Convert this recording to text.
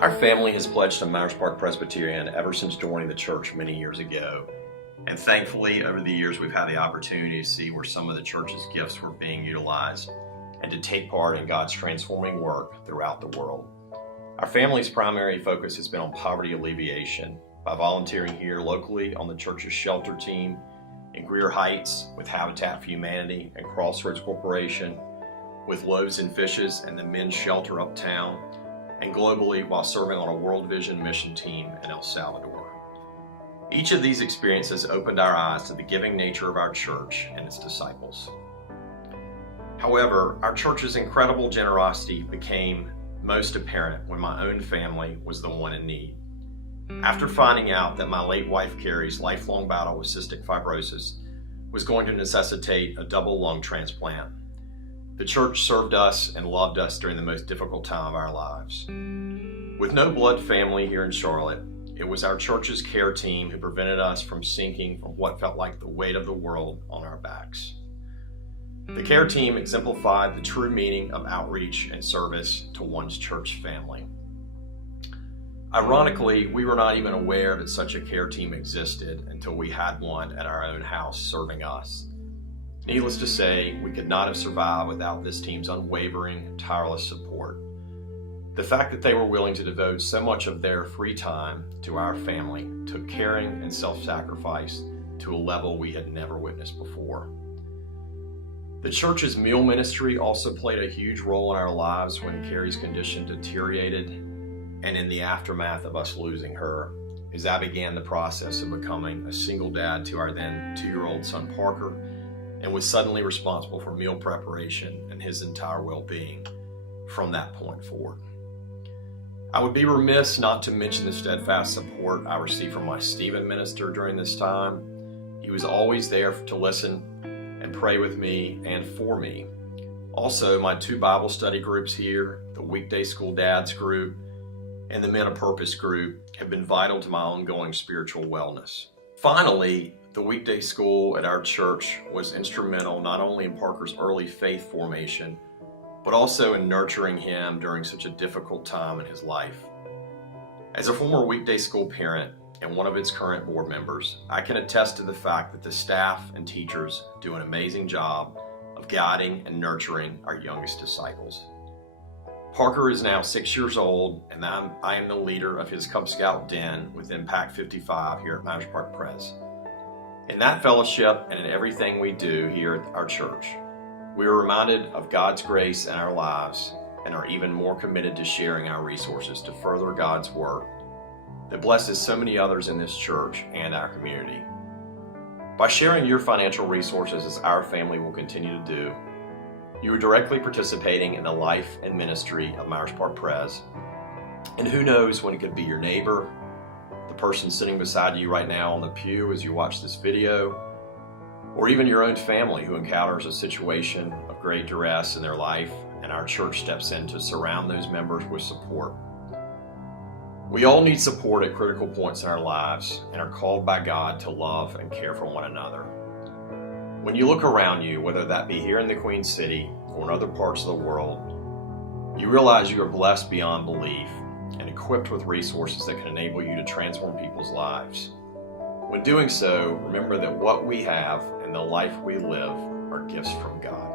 Our family has pledged to Myers Park Presbyterian ever since joining the church many years ago. And thankfully, over the years, we've had the opportunity to see where some of the church's gifts were being utilized and to take part in God's transforming work throughout the world. Our family's primary focus has been on poverty alleviation by volunteering here locally on the church's shelter team, in Greer Heights with Habitat for Humanity and Crossroads Corporation, with Loaves and Fishes and the Men's Shelter Uptown, and globally while serving on a World Vision mission team in El Salvador. Each of these experiences opened our eyes to the giving nature of our church and its disciples. However, our church's incredible generosity became most apparent when my own family was the one in need. After finding out that my late wife Carrie's lifelong battle with cystic fibrosis was going to necessitate a double lung transplant, the church served us and loved us during the most difficult time of our lives. With no blood family here in Charlotte, it was our church's care team who prevented us from sinking from what felt like the weight of the world on our backs. The care team exemplified the true meaning of outreach and service to one's church family. Ironically, we were not even aware that such a care team existed until we had one at our own house serving us. Needless to say, we could not have survived without this team's unwavering, tireless support. The fact that they were willing to devote so much of their free time to our family took caring and self-sacrifice to a level we had never witnessed before. The church's meal ministry also played a huge role in our lives when Carrie's condition deteriorated and in the aftermath of us losing her, as I began the process of becoming a single dad to our then 2-year-old son Parker, and was suddenly responsible for meal preparation and his entire well-being from that point forward. I would be remiss not to mention the steadfast support I received from my Stephen minister during this time. He was always there to listen and pray with me and for me. Also, my 2 Bible study groups here, the Weekday School Dads group and the Men of Purpose group, have been vital to my ongoing spiritual wellness. Finally, the weekday school at our church was instrumental not only in Parker's early faith formation, but also in nurturing him during such a difficult time in his life. As a former weekday school parent and one of its current board members, I can attest to the fact that the staff and teachers do an amazing job of guiding and nurturing our youngest disciples. Parker is now 6 years old, and I am the leader of his Cub Scout den with Impact 55 here at Myers Park Pres. In that fellowship and in everything we do here at our church, we are reminded of God's grace in our lives and are even more committed to sharing our resources to further God's work that blesses so many others in this church and our community. By sharing your financial resources as our family will continue to do, you are directly participating in the life and ministry of Myers Park Pres. And who knows when it could be your neighbor, the person sitting beside you right now on the pew as you watch this video, or even your own family who encounters a situation of great duress in their life and our church steps in to surround those members with support. We all need support at critical points in our lives and are called by God to love and care for one another. When you look around you, whether that be here in the Queen City or in other parts of the world, you realize you are blessed beyond belief and equipped with resources that can enable you to transform people's lives. When doing so, remember that what we have and the life we live are gifts from God.